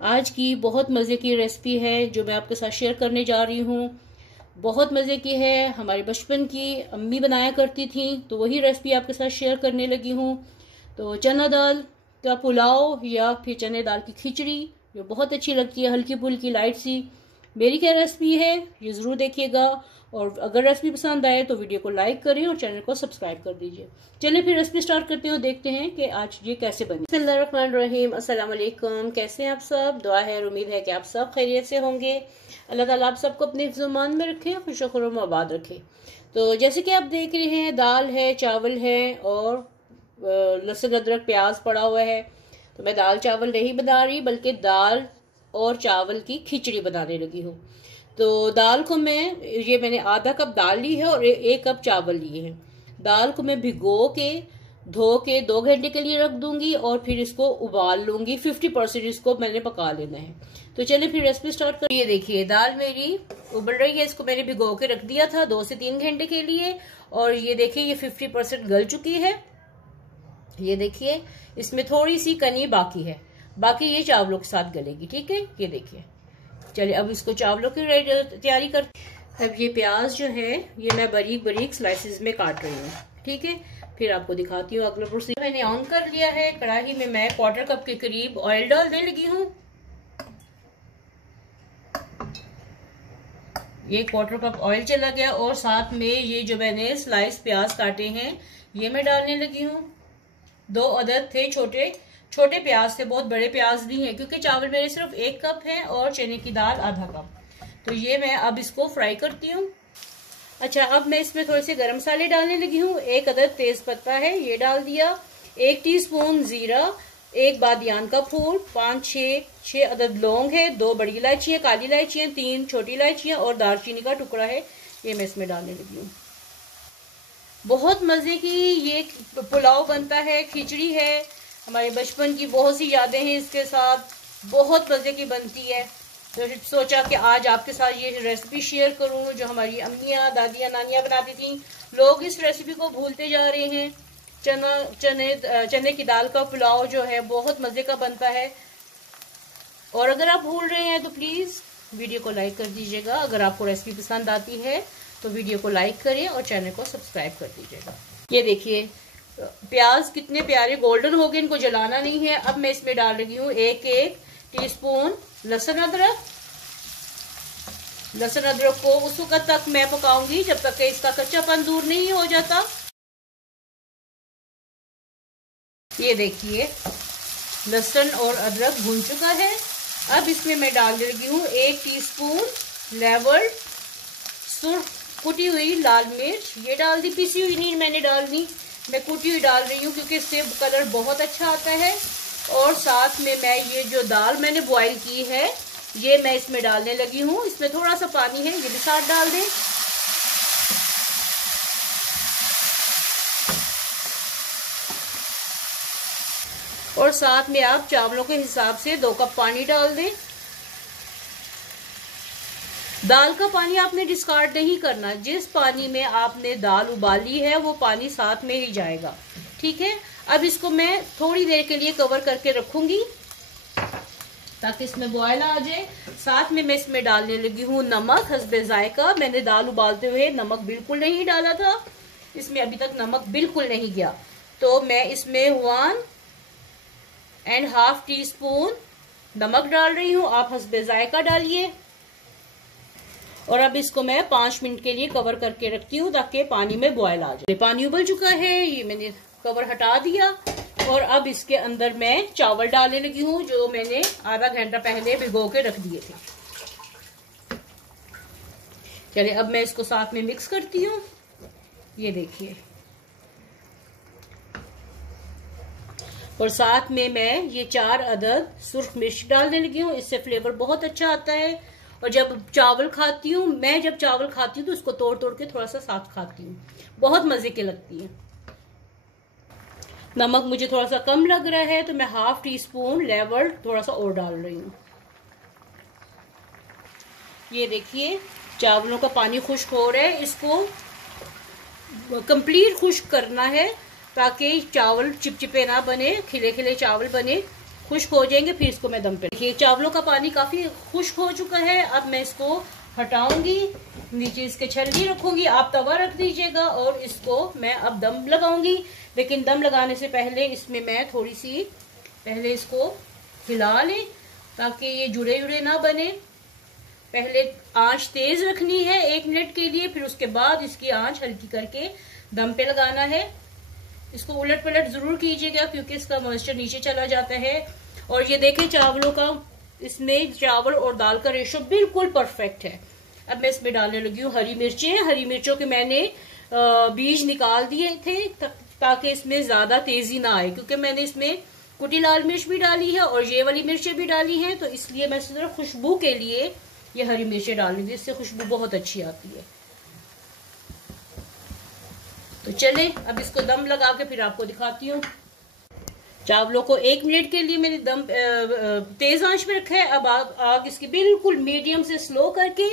आज की बहुत मज़े की रेसिपी है जो मैं आपके साथ शेयर करने जा रही हूँ। बहुत मज़े की है, हमारे बचपन की अम्मी बनाया करती थी, तो वही रेसिपी आपके साथ शेयर करने लगी हूँ। तो चना दाल का पुलाव या फिर चने दाल की खिचड़ी जो बहुत अच्छी लगती है, हल्की फुल्की लाइट सी। मेरी क्या रेसिपी है ये ज़रूर देखिएगा, और अगर रेसिपी पसंद आए तो वीडियो को लाइक करें और चैनल को सब्सक्राइब कर दीजिए। चलिए फिर रेसिपी स्टार्ट करते हैं और देखते हैं कि आज ये कैसे बनी। बिस्मिल्लाहिर्रहमानिर्रहीम, अस्सलाम वालेकुम। कैसे हैं आप सब? दुआ है और उम्मीद है कि आप सब खैरियत से होंगे। अल्लाह ताला आप सबको अपने हिफ्ज़-ओ-मान में रखे, खुश खुर्रम आबाद रखे। तो जैसे कि आप देख रहे हैं, दाल है, चावल है और लहसुन अदरक प्याज पड़ा हुआ है। तो मैं दाल चावल नहीं बना रही, बल्कि दाल और चावल की खिचड़ी बनाने लगी हूँ। तो दाल को मैंने आधा कप दाल ली है और 1 कप चावल लिए हैं। दाल को मैं भिगो के धो के 2 घंटे के लिए रख दूंगी और फिर इसको उबाल लूंगी। 50% इसको मैंने पका लेना है। तो चलिए फिर रेसिपी स्टार्ट कर। ये देखिए दाल मेरी उबल रही है, इसको मैंने भिगो के रख दिया था 2 से 3 घंटे के लिए, और ये देखिए ये 50% गल चुकी है। ये देखिए इसमें थोड़ी सी कनी बाकी है, बाकी ये चावलों के साथ गलेगी। ठीक है, ये देखिए। चलिए अब इसको चावलों की तैयारी कर। अब ये प्याज जो है ये मैं बारीक बारीक स्लाइसेस में काट रही हूँ। ठीक है, फिर आपको दिखाती हूँ अगला प्रोसीजर। मैंने ऑन कर लिया है। कढ़ाई में मैं 1/4 कप के करीब ऑयल डालने लगी हूँ। ये 1/4 कप ऑयल चला गया और साथ में ये जो मैंने स्लाइस प्याज काटे हैं ये मैं डालने लगी हूँ। 2 अदद थे छोटे छोटे प्याज थे, बहुत बड़े प्याज नहीं है, क्योंकि चावल मेरे सिर्फ 1 कप है और चने की दाल आधा कप। तो ये मैं अब इसको फ्राई करती हूँ। अच्छा, अब मैं इसमें थोड़े से गरम मसाले डालने लगी हूँ। 1 अदद तेज पत्ता है, ये डाल दिया। 1 टीस्पून जीरा, 1 बादियान का फूल, 5-6 अदद लौंग है, 2 बड़ी इलायचियाँ, काली इलायचियाँ, 3 छोटी इलायचियाँ और दालचीनी का टुकड़ा है, ये मैं इसमें डालने लगी हूँ। बहुत मजे की ये पुलाव बनता है, खिचड़ी है, हमारे बचपन की बहुत सी यादें हैं इसके साथ, बहुत मजे की बनती है। तो सोचा कि आज आपके साथ ये रेसिपी शेयर करूं जो हमारी अम्मियाँ, दादियाँ, नानियाँ बनाती थी। लोग इस रेसिपी को भूलते जा रहे हैं। चने की दाल का पुलाव जो है बहुत मजे का बनता है, और अगर आप भूल रहे हैं तो प्लीज वीडियो को लाइक कर दीजिएगा। अगर आपको रेसिपी पसंद आती है तो वीडियो को लाइक करें और चैनल को सब्सक्राइब कर दीजिएगा। ये देखिए प्याज कितने प्यारे गोल्डन हो गए, इनको जलाना नहीं है। अब मैं इसमें डाल रही हूँ 1 टीस्पून लहसुन अदरक। लहसुन अदरक को उस वक्त तक मैं पकाऊंगी जब तक कि इसका कच्चापन दूर नहीं हो जाता। ये देखिए लहसुन और अदरक भून चुका है। अब इसमें मैं डाल लगी हूँ 1 टीस्पून लेवल सुर्ख कुटी हुई लाल मिर्च। ये डाल दी, पिसी हुई नहीं मैंने डालनी, मैं कुटी हुई डाल रही हूँ क्योंकि इससे कलर बहुत अच्छा आता है। और साथ में मैं ये जो दाल मैंने बॉईल की है ये मैं इसमें डालने लगी हूँ। इसमें थोड़ा सा पानी है, ये भी साथ डाल दें। और साथ में आप चावलों के हिसाब से 2 कप पानी डाल दें। दाल का पानी आपने डिस्कार्ड नहीं करना, जिस पानी में आपने दाल उबाली है वो पानी साथ में ही जाएगा। ठीक है, अब इसको मैं थोड़ी देर के लिए कवर करके रखूंगी ताकि इसमें बॉयल आ जाए। साथ में मैं इसमें डालने लगी हूँ नमक हस्बे जायका। मैंने दाल उबालते हुए नमक बिल्कुल नहीं डाला था, इसमें अभी तक नमक बिल्कुल नहीं गया। तो मैं इसमें 1.5 टीस्पून नमक डाल रही हूँ, आप हस्बे जायका डालिए। और अब इसको मैं 5 मिनट के लिए कवर करके रखती हूँ ताकि पानी में बॉयल आ जाए। पानी उबल चुका है, ये मैंने कवर हटा दिया और अब इसके अंदर मैं चावल डालने लगी हूँ जो मैंने आधा घंटा पहले भिगो के रख दिए थे। चलिए अब मैं इसको साथ में मिक्स करती हूँ। ये देखिए, और साथ में मैं ये 4 अदद सुर्ख मिर्च डालने लगी हूँ, इससे फ्लेवर बहुत अच्छा आता है। और जब चावल खाती हूँ तो उसको तोड़ तोड़ के थोड़ा सा साथ खाती हूँ, बहुत मजे की लगती है। नमक मुझे थोड़ा सा कम लग रहा है तो मैं 1/2 टीस्पून लेवल थोड़ा सा और डाल रही हूँ। ये देखिए चावलों का पानी खुश्क हो रहा है, इसको कंप्लीट खुश्क करना है ताकि चावल चिपचिपे ना बने, खिले खिले चावल बने। खुश्क हो जाएंगे फिर इसको मैं दम पे। देखिए चावलों का पानी काफी खुश्क हो चुका है। अब मैं इसको हटाऊंगी, नीचे इसके छलनी रखूंगी, आप तवा रख दीजिएगा और इसको मैं अब दम लगाऊंगी। लेकिन दम लगाने से पहले इसमें मैं थोड़ी सी पहले इसको हिला लें ताकि ये जुड़े जुड़े ना बने। पहले आंच तेज रखनी है 1 मिनट के लिए, फिर उसके बाद इसकी आंच हल्की करके दम पे लगाना है। इसको उलट पलट जरूर कीजिएगा क्योंकि इसका मॉइस्चर नीचे चला जाता है। और ये देखें चावलों का, इसमें चावल और दाल का रेशो बिल्कुल परफेक्ट है। अब मैं इसमें डालने लगी हूँ हरी मिर्चें। हरी मिर्चों के मैंने बीज निकाल दिए थे ताकि इसमें ज्यादा तेजी ना आए, क्योंकि मैंने इसमें कुटी लाल मिर्च भी डाली है और ये वाली मिर्चें भी डाली हैं, तो इसलिए मैं सिर्फ खुशबू के लिए ये हरी मिर्चें डाल दी, इससे खुशबू बहुत अच्छी आती है। तो चले अब इसको दम लगा के फिर आपको दिखाती हूँ। चावलों को 1 मिनट के लिए मैंने दम तेज आंच में रखा है। अब आग इसकी बिल्कुल मीडियम से स्लो करके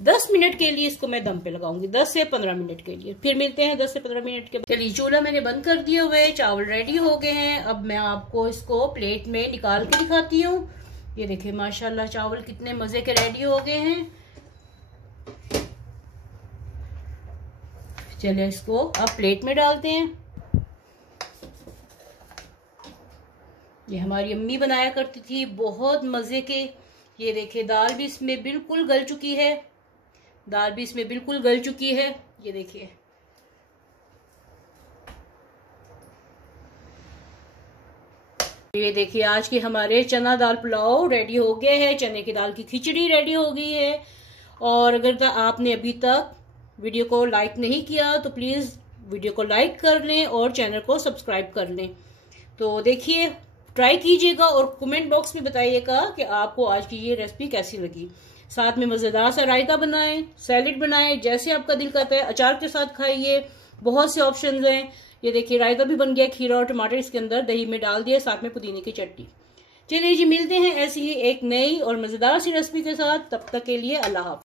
10 मिनट के लिए इसको मैं दम पे लगाऊंगी, 10 से 15 मिनट के लिए। फिर मिलते हैं 10 से 15 मिनट के बाद। चलिए चूल्हा मैंने बंद कर दिया हुआ है, चावल रेडी हो गए हैं। अब मैं आपको इसको प्लेट में निकाल के दिखाती हूँ। ये देखिए माशाल्लाह चावल कितने मजे के रेडी हो गए हैं। चलिए इसको अब प्लेट में डालते हैं। ये हमारी अम्मी बनाया करती थी, बहुत मजे के। ये देखिए दाल भी इसमें बिल्कुल गल चुकी है, दाल भी इसमें बिल्कुल गल चुकी है। ये देखिए आज के हमारे चना दाल पुलाव रेडी हो गए हैं, चने की दाल की खिचड़ी रेडी हो गई है। और अगर आपने अभी तक वीडियो को लाइक नहीं किया तो प्लीज वीडियो को लाइक कर लें और चैनल को सब्सक्राइब कर लें। तो देखिए ट्राई कीजिएगा और कमेंट बॉक्स में बताइएगा कि आपको आज की ये रेसिपी कैसी लगी। साथ में मजेदार सा रायता बनाएं, सैलेड बनाएं, जैसे आपका दिल करता है। अचार के साथ खाइए, बहुत से ऑप्शंस हैं। ये देखिए रायता भी बन गया, खीरा और टमाटर इसके अंदर दही में डाल दिया, साथ में पुदीने की चटनी। चलिए जी मिलते हैं ऐसी ही एक नई और मजेदार सी रेसिपी के साथ। तब तक के लिए अल्लाह हाफ़िज़।